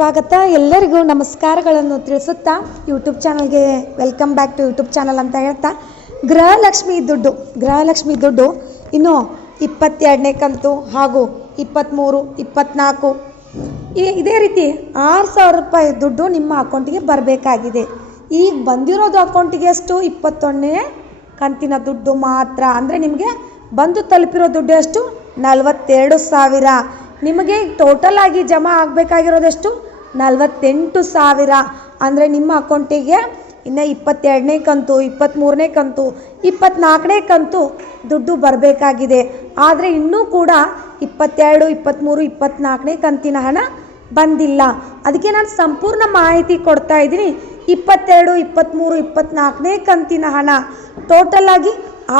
ಸ್ವಾಗತ. ಎಲ್ಲರಿಗೂ ನಮಸ್ಕಾರಗಳನ್ನು ತಿಳಿಸುತ್ತಾ ಯೂಟ್ಯೂಬ್ ಚಾನಲ್ಗೆ welcome back to YouTube channel ಅಂತ ಹೇಳ್ತಾ, ಗೃಹಲಕ್ಷ್ಮಿ ದುಡ್ಡು ಇನ್ನು 22ನೇ ಕಂತು ಹಾಗೂ 23, 24 ಇದೇ ರೀತಿ 6,000 ರೂಪಾಯಿ ದುಡ್ಡು ನಿಮ್ಮ ಅಕೌಂಟಿಗೆ ಬರಬೇಕಾಗಿದೆ. ಈಗ ಬಂದಿರೋದು ಅಕೌಂಟಿಗೆ ಎಷ್ಟು? 21ನೇ ಕಂತಿನ ದುಡ್ಡು ಮಾತ್ರ. ಅಂದರೆ ನಿಮಗೆ ಬಂದು ತಲುಪಿರೋ ದುಡ್ಡು ಎಷ್ಟು? 42,000. ನಿಮಗೆ ಟೋಟಲ್ ಆಗಿ ಜಮಾ ಆಗಬೇಕಾಗಿರೋದೆಷ್ಟು? 48,000. ಅಂದರೆ ನಿಮ್ಮ ಅಕೌಂಟಿಗೆ ಇನ್ನು 22ನೇ ಕಂತು, 23ನೇ ಕಂತು, 24ನೇ ಕಂತು ದುಡ್ಡು ಬರಬೇಕಾಗಿದೆ. ಆದರೆ ಇನ್ನೂ ಕೂಡ 22, 23, 24ನೇ ಕಂತಿನ ಹಣ ಬಂದಿಲ್ಲ. ಅದಕ್ಕೆ ನಾನು ಸಂಪೂರ್ಣ ಮಾಹಿತಿ ಕೊಡ್ತಾ ಇದ್ದೀನಿ. 22, 23, 24ನೇ ಕಂತಿನ ಹಣ ಟೋಟಲ್ ಆಗಿ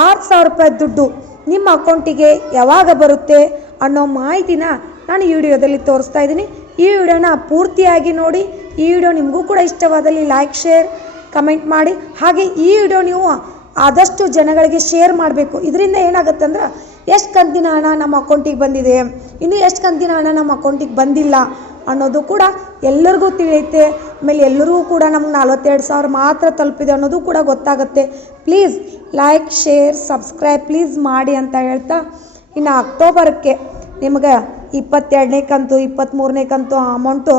6,000 ರೂಪಾಯಿ ದುಡ್ಡು ನಿಮ್ಮ ಅಕೌಂಟಿಗೆ ಯಾವಾಗ ಬರುತ್ತೆ ಅನ್ನೋ ಮಾಹಿತಿನ ನಾನು ಈ ವಿಡಿಯೋದಲ್ಲಿ ತೋರಿಸ್ತಾ ಇದ್ದೀನಿ. ಈ ವಿಡಿಯೋನ ಪೂರ್ತಿಯಾಗಿ ನೋಡಿ. ಈ ವಿಡಿಯೋ ನಿಮಗೂ ಕೂಡ ಇಷ್ಟವಾದಲ್ಲಿ ಲೈಕ್, ಶೇರ್, ಕಮೆಂಟ್ ಮಾಡಿ. ಹಾಗೆ ಈ ವಿಡಿಯೋ ನೀವು ಆದಷ್ಟು ಜನಗಳಿಗೆ ಶೇರ್ ಮಾಡಬೇಕು. ಇದರಿಂದ ಏನಾಗುತ್ತೆ ಅಂದ್ರೆ ಎಷ್ಟು ಕಂತಿನ ಹಣ ನಮ್ಮ ಅಕೌಂಟಿಗೆ ಬಂದಿದೆ, ಇನ್ನು ಎಷ್ಟು ಕಂತಿನ ಹಣ ನಮ್ಮ ಅಕೌಂಟಿಗೆ ಬಂದಿಲ್ಲ ಅನ್ನೋದು ಕೂಡ ಎಲ್ಲರಿಗೂ ತಿಳಿಯುತ್ತೆ. ಆಮೇಲೆ ಎಲ್ಲರಿಗೂ ಕೂಡ ನಮ್ಗೆ 42,000 ಮಾತ್ರ ತಲುಪಿದೆ ಅನ್ನೋದು ಕೂಡ ಗೊತ್ತಾಗುತ್ತೆ. Please like, share, subscribe please ಮಾಡಿ ಅಂತ ಹೇಳ್ತಾ, ಇನ್ನು ಅಕ್ಟೋಬರ್ಗೆ ನಿಮಗೆ 22ನೇ ಕಂತು, 23ನೇ ಕಂತು ಅಮೌಂಟು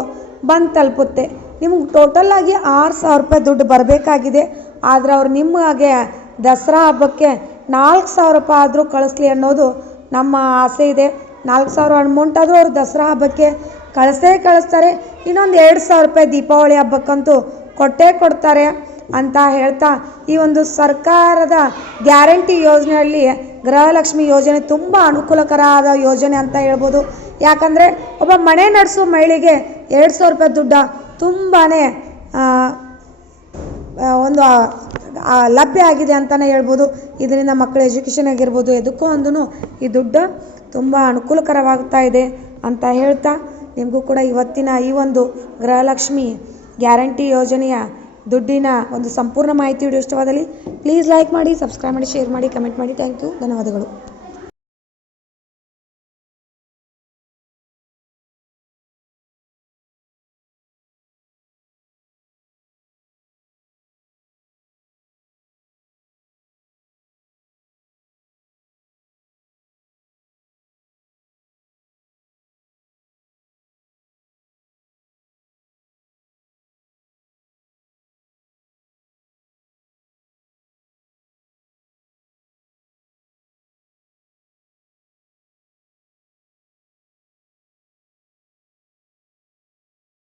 ಬಂದು ತಲುಪುತ್ತೆ. ನಿಮ್ಗೆ ಟೋಟಲಾಗಿ 6,000 ರೂಪಾಯಿ ದುಡ್ಡು ಬರಬೇಕಾಗಿದೆ. ಆದರೆ ಅವ್ರು ನಿಮಗೆ ದಸರಾ ಹಬ್ಬಕ್ಕೆ 4,000 ರೂಪಾಯಿ ಆದರೂ ಕಳಿಸ್ಲಿ ಅನ್ನೋದು ನಮ್ಮ ಆಸೆ ಇದೆ. 4,000 ಅಮೌಂಟ್ ಆದರೂ ಅವರು ದಸರಾ ಹಬ್ಬಕ್ಕೆ ಕಳಿಸ್ತಾರೆ. ಇನ್ನೊಂದು 2,000 ರೂಪಾಯಿ ದೀಪಾವಳಿ ಹಬ್ಬಕ್ಕಂತೂ ಕೊಟ್ಟೇ ಕೊಡ್ತಾರೆ ಅಂತ ಹೇಳ್ತಾ, ಈ ಒಂದು ಸರ್ಕಾರದ ಗ್ಯಾರಂಟಿ ಯೋಜನೆಯಲ್ಲಿ ಗೃಹಲಕ್ಷ್ಮಿ ಯೋಜನೆ ತುಂಬ ಅನುಕೂಲಕರವಾದ ಯೋಜನೆ ಅಂತ ಹೇಳ್ಬೋದು. ಯಾಕಂದರೆ ಒಬ್ಬ ಮನೆ ನಡೆಸೋ ಮಹಿಳೆಗೆ 2,000 ರೂಪಾಯಿ ದುಡ್ಡು ತುಂಬಾ ಒಂದು ಲಭ್ಯ ಆಗಿದೆ ಅಂತಲೇ ಹೇಳ್ಬೋದು. ಇದರಿಂದ ಮಕ್ಕಳ ಎಜುಕೇಷನ್ ಆಗಿರ್ಬೋದು, ಎದಕ್ಕೂ ಒಂದು ಈ ದುಡ್ಡು ತುಂಬ ಅನುಕೂಲಕರವಾಗ್ತಾ ಇದೆ ಅಂತ ಹೇಳ್ತಾ, ನಿಮಗೂ ಕೂಡ ಇವತ್ತಿನ ಈ ಒಂದು ಗೃಹಲಕ್ಷ್ಮಿ ಗ್ಯಾರಂಟಿ ಯೋಜನೆಯ ದುಡ್ಡಿನ ಒಂದು ಸಂಪೂರ್ಣ ಮಾಹಿತಿ ವಿಡಿಯೋ ಇಷ್ಟವಾದಲ್ಲಿ ಪ್ಲೀಸ್ ಲೈಕ್ ಮಾಡಿ, ಸಬ್ಸ್ಕ್ರೈಬ್ ಮಾಡಿ, ಶೇರ್ ಮಾಡಿ, ಕಮೆಂಟ್ ಮಾಡಿ. ಥ್ಯಾಂಕ್ ಯು, ಧನ್ಯವಾದಗಳು.